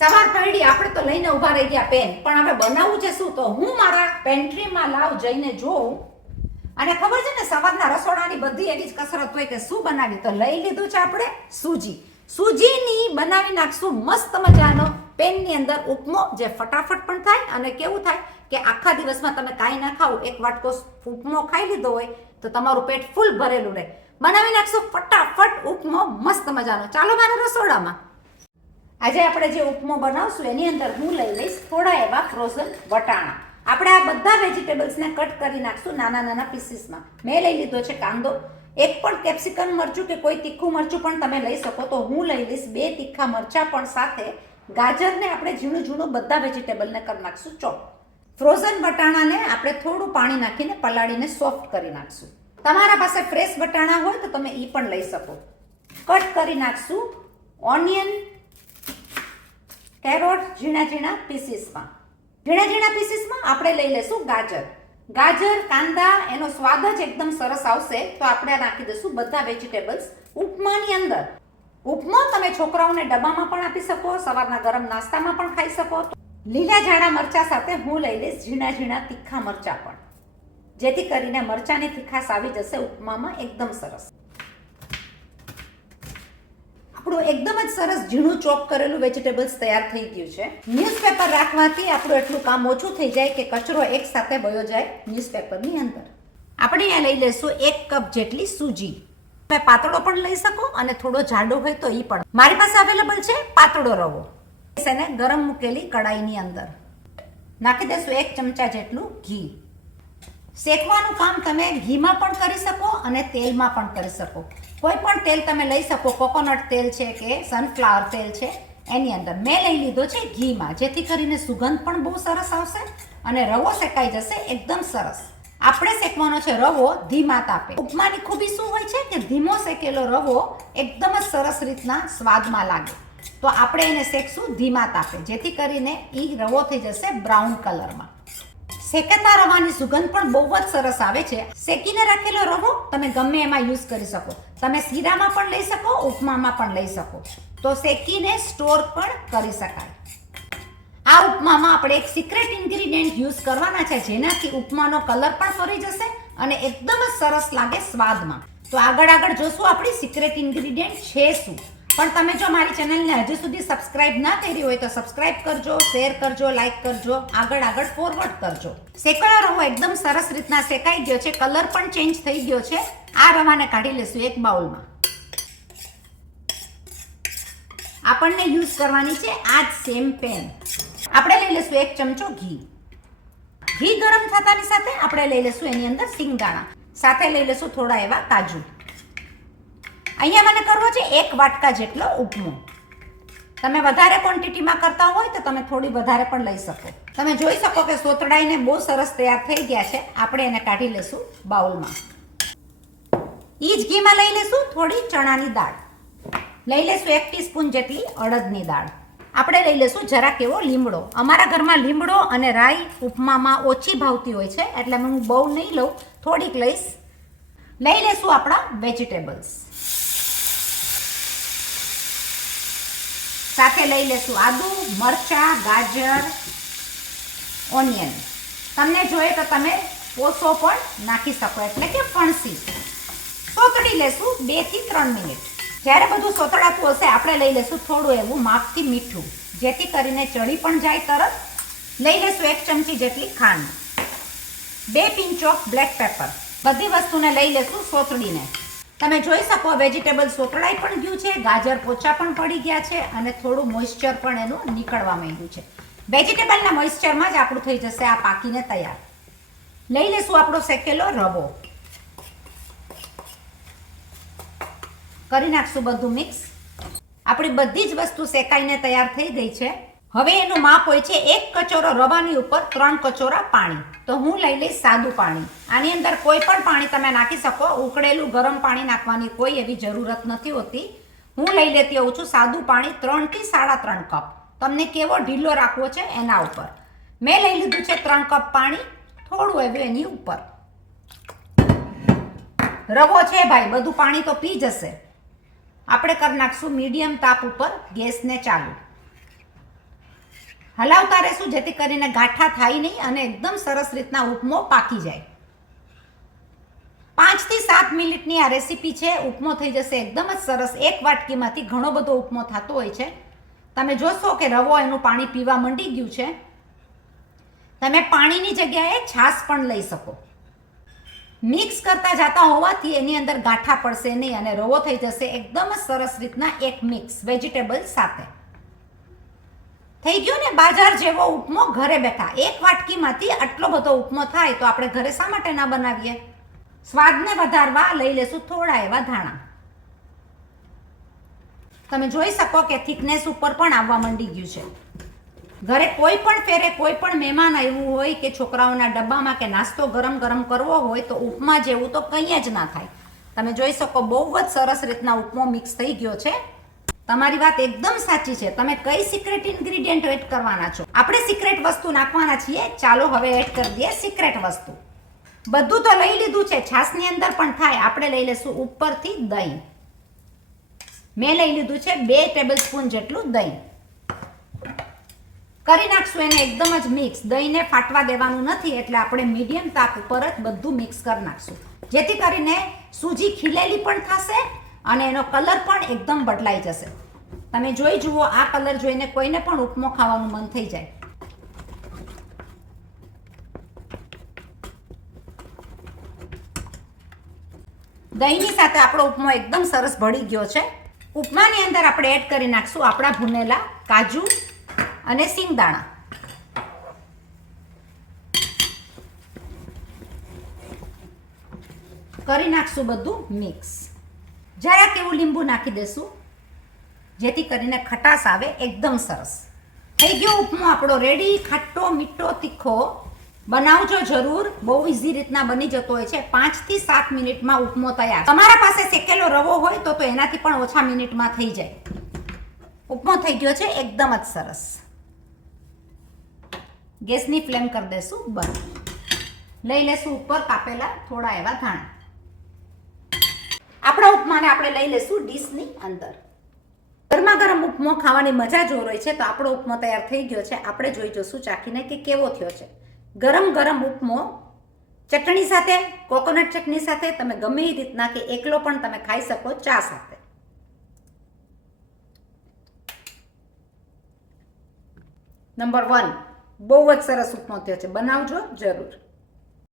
સવાર પડી આપણે તો લઈને ઊભા રહી ગયા પેન, પણ હવે બનાવવું છે શું? તો હું મારા પેન્ટ્રીમાં લાવ જઈને જોઉં. અને ખબર છે ને, સવારના રસોડાની બધી એવી જ કસરત હોય કે શું બનાવી, તો લઈ લીધું છે આપણે સૂજી. સૂજીની બનાવી નાખશું મસ્ત મજાનો પેનની અંદર ઉપમો, જે ફટાફટ પણ થાય અને કેવું થાય કે આખા દિવસમાં તમે કાંઈ ના ખાવ, એક વાટકો ઉપમો ખાઈ લીધો હોય તો તમારું પેટ ફૂલ ભરેલું રહે. બનાવી નાખશું ફટાફટ ઉપમો મસ્ત મજાનો. ચાલો મારા રસોડામાં. આજે આપણે જે ઉપમો બનાવશું એની અંદર હું લઈ લઈશ થોડા એવા ફ્રોઝન વટાણા. આપણે આ બધા વેજીટેબલ્સને કટ કરી નાખશું નાના નાના પીસીસમાં. મેં લઈ લીધો છે કાંદો, એક પણ કેપ્સિકમ મરચું કે કોઈ તીખું મરચું પણ તમે લઈ શકો, તો હું લઈ લઈશ 2 તીખા મરચાં, પણ સાથે ગાજરને આપણે ઝીણું ઝીણું બધા વેજીટેબલને કરી નાખશું ચોપ. ફ્રોઝન વટાણાને આપણે થોડું પાણી નાખીને પલાળીને સોફ્ટ કરી નાખશું. તમારા પાસે ફ્રેશ વટાણા હોય તો તમે એ પણ લઈ શકો. કટ કરી નાખશું ઓનિયન, કેરોટ ઝીણા ઝીણા પીસીસમાં. ઝીણા ઝીણા પીસીસમાં આપણે લઈ લઈશું ગાજર. ગાજર, કાંદા, એનો સ્વાદ જ એકદમ સરસ આવશે. તો આપણે નાખી દઈશું બધા વેજીટેબલ્સ ઉપમાની અંદર. ઉપમો તમે છોકરાઓને ડબ્બામાં પણ આપી શકો, સવારના ગરમ નાસ્તામાં પણ ખાઈ શકો. લીલા જાડા મરચા સાથે હું લઈ લઈશ ઝીણા ઝીણા તીખા મરચા પણ, જેથી કરીને મરચાની તીખાશ આવી જશે ઉપમામાં એકદમ સરસ. આપણું એકદમ જ સરસ ઝીણું ચોપ કરેલું વેજીટેબલ્સ તૈયાર થઈ ગયું છે. ન્યૂઝપેપર રાખવાથી આપણું એટલું કામ ઓછું થઈ જાય કે કચરો એક સાથે વયો જાય ન્યૂઝપેપરની અંદર. આપણે અહીંયા લઈ લઈશું 1 કપ જેટલી સૂજી. તમે પાતળો પણ લઈ શકો અને થોડો જાડો હોય તો એ પણ. મારી પાસે અવેલેબલ છે પાતળો રવો. એને ગરમ મૂકેલી કડાઈની અંદર નાખી દઈશું 1 ચમચા જેટલું ઘી. શેકવાનું કામ તમે ઘીમાં પણ કરી શકો અને તેલમાં પણ કરી શકો. કોઈ પણ તેલ તમે લઈ શકો, કોકોનટ તેલ છે કે સનફ્લાવર તેલ છે એની અંદર. મેં લઈ લીધો છે ઘીમાં, જેથી કરીને સુગંધ પણ બહુ સરસ આવશે અને રવો શેકાઈ જશે એકદમ સરસ. આપણે શેકવાનો છે રવો ધીમા તાપે. ઉપમાની ખૂબી શું હોય છે કે ધીમો શેકેલો રવો એકદમ જ સરસ રીતના સ્વાદમાં લાગે. તો આપણે એને શેકશું ધીમા તાપે, જેથી કરીને એ રવો થઈ જશે બ્રાઉન કલરમાં. શેકાતા રવાની સુગંધ પણ બહુ જ સરસ આવે છે. શેકીને રાખેલો રવો તમે ગમે એમાં યુઝ કરી શકો. તમે શીરામાં પણ લઈ શકો, ઉપમામાં પણ લઈ શકો. તો શેકીને સ્ટોર પણ કરી શકાય. આ ઉપમામાં આપણે એક સિક્રેટ ઇન્ગ્રીડિયન્ટ યુઝ કરવાના છે, જેનાથી ઉપમાનો કલર પણ ફરી જશે અને એકદમ જ સરસ લાગે સ્વાદમાં. તો આગળ જોશું આપણી સિક્રેટ ઇન્ગ્રીડિયન્ટ છે શું. પણ તમે જો મારી ચેનલને હજુ સુધી સબસ્ક્રાઇબ ના કરી હોય તો સબસ્ક્રાઇબ કરજો, શેર કરજો, લાઈક કરજો, આગળ ફોરવર્ડ કરજો. શેકેલો રવો એકદમ સરસ રીતના શેકાઈ ગયો છે, કલર પણ ચેન્જ થઈ ગયો છે. આ રવાને કાઢી લેશું એક બાઉલમાં. આપણને યુઝ કરવાની છે આ જ સેમ પેન. આપણે લઈ લેશું 1 ચમચો ઘી. ઘી ગરમ થતાની સાથે આપણે લઈ લેશું એની અંદર સિંગદાણા, સાથે લઈ લેશું થોડા એવા કાજુ. અહીંયા મને કરવો છે 1 વાટકા જેટલો ઉપમો. તમે વધારે ક્વોન્ટિટીમાં કરતા હોય તો તમે થોડી વધારે પણ લઈ શકો. તમે જોઈ શકો કે સોતડાઈને બહુ સરસ તૈયાર થઈ ગયા છે. આપણે એને કાઢી લેશું બાઉલમાં. એ જ ઘીમાં લઈ લેશું થોડી ચણાની દાળ. લઈ લેશું 1 ટીસ્પૂન જેટલી અડદની દાળ. આપણે લઈ લેશું જરાક એવો લીમડો. અમારા ઘરમાં લીમડો અને રાઈ ઉપમામાં ઓછી ભાવતી હોય છે, એટલે હું બહુ નહીં લઉં, થોડીક લઈશ. લઈ લેશું આપણા વેજીટેબલ્સ. સાથે લઈ લેશું આદુ, મરચાં, ગાજર, ઓનિયન. તમને જોઈએ તો તમે કોસો પણ નાખી શકો, એટલે કે ફણસી. સોતળી લેશું 2 થી 3 મિનિટ. જ્યારે બધું સોતળાતું હશે આપણે લઈ લેશું થોડું એવું માપથી મીઠું, જેથી કરીને ચડી પણ જાય તરત. લઈ લેશું 1 ચમચી જેટલી ખાંડ, 2 પિંચ ઓફ બ્લેક પેપર. બધી વસ્તુને લઈ લેશું સોતળીને. તમે જોઈ શકો વેજીટેબલ સોતળાઈ પણ ગયું છે, ગાજર પોચા પણ પડી ગયા છે અને થોડું મોઇસ્ચર પણ એનું નીકળવા માંડ્યું છે. વેજીટેબલના મોઇસ્ચરમાં જ આપણું થઈ જશે આ પાકીને તૈયાર. લઈ લેશું આપણો શેકેલો રવો. કરી નાખશું બધું મિક્સ. આપણી બધી જ વસ્તુ શેકાઈને તૈયાર થઈ ગઈ છે. હવે એનું માપ હોય છે 1 કચોરો રવાની ઉપર 3 કચોરા પાણી. તો હું લઈ લઈશ સાદું પાણી. આની અંદર કોઈ પણ પાણી તમે નાખી શકો, ઉકળેલું ગરમ પાણી નાખવાની કોઈ એવી જરૂરત નથી હોતી. હું લઈ લેતી હોઉં છું સાદું પાણી 3 થી 3.5 કપ. તમને કેવો ઢીલો રાખવો છે એના ઉપર. મેં લઈ લીધું છે 3 કપ પાણી, થોડું એવું એની ઉપર. રવો છે ભાઈ, બધું પાણી તો પી જશે. આપણે કરી નાખશું મીડિયમ તાપ ઉપર ગેસને ચાલુ. હલાવતા રહેશું જેથી કરીને ગાંઠા થાય નહીં અને એકદમ સરસ રીતના ઉપમો પાકી જાય. 5 થી 7 મિનિટની આ રેસીપી છે. ઉપમો થઈ જશે એકદમ જ સરસ. એક વાટકીમાંથી ઘણો બધો ઉપમો થતો હોય છે. તમે જોશો કે રવો એનું પાણી પીવા માંડી ગયું છે. તમે પાણીની જગ્યાએ છાશ પણ લઈ શકો. મિક્સ કરતા જતા હોવાથી એની અંદર ગાંઠા પડશે નહીં અને રવો થઈ જશે એકદમ જ સરસ રીતના એક મિક્સ વેજીટેબલ સાથે. થઈ ગયો ને બાજાર જેવો ઉપમો ઘરે બેઠા. એક વાટકીમાંથી આટલો બધો ઉપમો થાય તો આપણે ઘરે શા માટે ના બનાવીએ? સ્વાદને વધારવા લઈ લેશું થોડા એવા ધાણા. તમે જોઈ શકો કે થિકનેસ ઉપર પણ આવવા માંડી ગયું છે. ઘરે કોઈ પણ ફેરે કોઈ પણ મહેમાન આવ્યું હોય કે છોકરાઓના ડબ્બામાં કે નાસ્તો ગરમ ગરમ કરવો હોય તો ઉપમા જેવું તો કંઈ જ ના થાય. તમે જોઈ શકો બહુ જ સરસ રીતના ઉપમો મિક્સ થઈ ગયો છે. તમારી વાત એકદમ સાચી છે. તમે કઈ સિક્રેટ ઇન્ગ્રીડિયન્ટ એડ કરવાના છો? આપણે સિક્રેટ વસ્તુ નાખવાના છીએ. ચાલો હવે એડ કરી દઈએ સિક્રેટ વસ્તુ. બધું તો લઈ લીધું છે. છાશની અંદર પણ થાય. આપણે લઈ લેશું ઉપરથી દહીં. મેં લઈ લીધું છે 2 ટેબલ સ્પૂન જેટલું દહીં. કરી નાખશું એને એકદમ જ મિક્સ. દહીંને ફાટવા દેવાનું નથી એટલે આપણે મીડિયમ તાપ ઉપર જ બધું મિક્સ કરી નાખશું જેથી કરીને સૂજી ખીલેલી પણ થશે અને એનો કલર પણ એકદમ બદલાઈ જશે. તમે જોઈ જુઓ, આ કલર જોઈને કોઈને પણ ઉપમો ખાવાનું મન થઈ જાય. દહીંની સાથે આપણો ઉપમો એકદમ સરસ ભળી ગયો છે. ઉપમાની અંદર આપણે એડ કરી નાખશું આપણા ભૂનેલા કાજુ અને સિંગદાણા. કરી નાખશું બધું મિક્સ. જરાક એવું લીંબુ નાખી દેશું જેથી કરીને ખટાશ આવે એકદમ સરસ. થઈ ગયો ઉપમો આપણો રેડી. ખાટો મીઠો તીખો બનાવજો જરૂર. બહુ ઇઝી રીતના બની જતો હોય છે. 5 થી 7 મિનિટમાં ઉપમો તૈયાર. તમારા પાસે શેકેલો રવો હોય તો એનાથી પણ ઓછા મિનિટમાં થઈ જાય. ઉપમો થઈ ગયો છે એકદમ જ સરસ. ગેસની ફ્લેમ કરી દેશું બંધ. લઈ લેશું ઉપર કાપેલા થોડા એવા ધાણા. આપણા ઉપમાને આપણે લઈ લેશું ડીશની અંદર. ગરમા ગરમ ઉપમો ખાવાની મજા જ હોય છે. તો આપણો ઉપમો તૈયાર થઈ ગયો છે. આપણે જોઈ જોશું ચાખીને કે કેવો થયો છે. ગરમ ગરમ ઉપમો ચટણી સાથે, કોકોનટ ચટણી સાથે, તમે ગમે એ રીતના કે એકલો પણ તમે ખાઈ શકો ચા સાથે. નંબર 1 બહુ જ સરસ ઉપમો થયો છે. બનાવજો જરૂર.